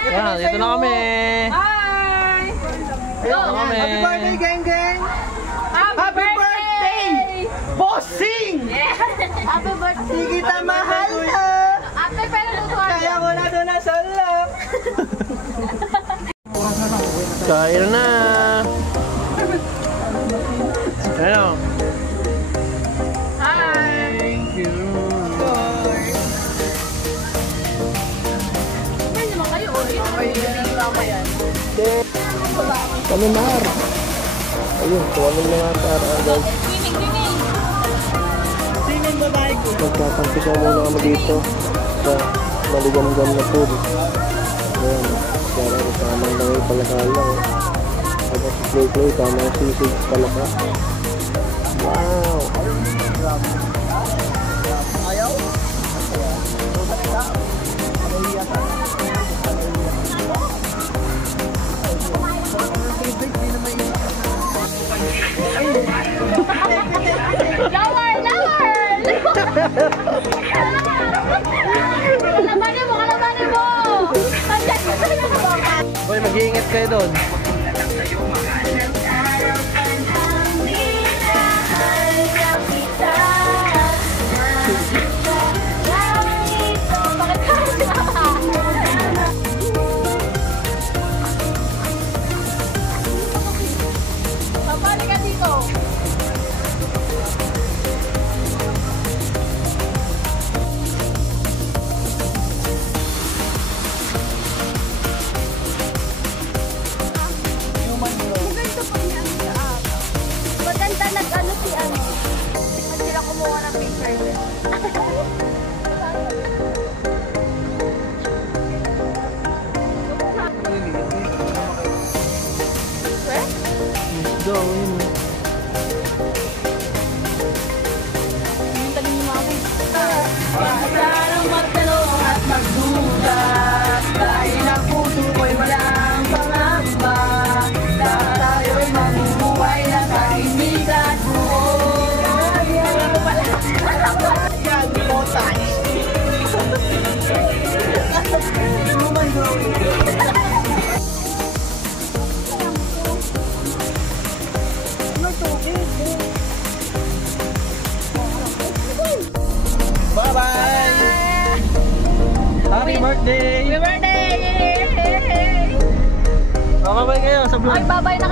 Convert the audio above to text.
Yan, dito na kami. Hi! Go! Happy birthday, Geng Geng! Happy birthday! Bossing! Happy birthday! Di kita mahal na! Ate, pero lutuan Kaya mo na doon na solo! Kain na! Ano? Hi! Thank you! Ay, naman kayo. Ay, yan. Kanunar! Ayun, tuwanin na nga para guys. Gining! Sinin mo tayo ko. Magkakampisaw muna kami dito sa maligam-gam na pool. Ayan, para kasamang lang yung palakala. Tapos si Clay, tama yung sisig palaka. Wow! Ayaw? Lower! Kalabanin mo! Boy, mag-iingat kayo doon. Babalik ka dito. Maganda nag-ano si ano. Pag sila kumuha ng picture. Go, yun. Yung talim ni mami. Parang magtanong at magdudas. Dahil ang puso ko'y walang pangamba. Lahat tayo'y mamumuhay na kahimikan. Ano pala? Yan, botas! Human growing. Bye-bye! Happy birthday! Happy birthday! Babay kayo sa vlog. Ay, babay na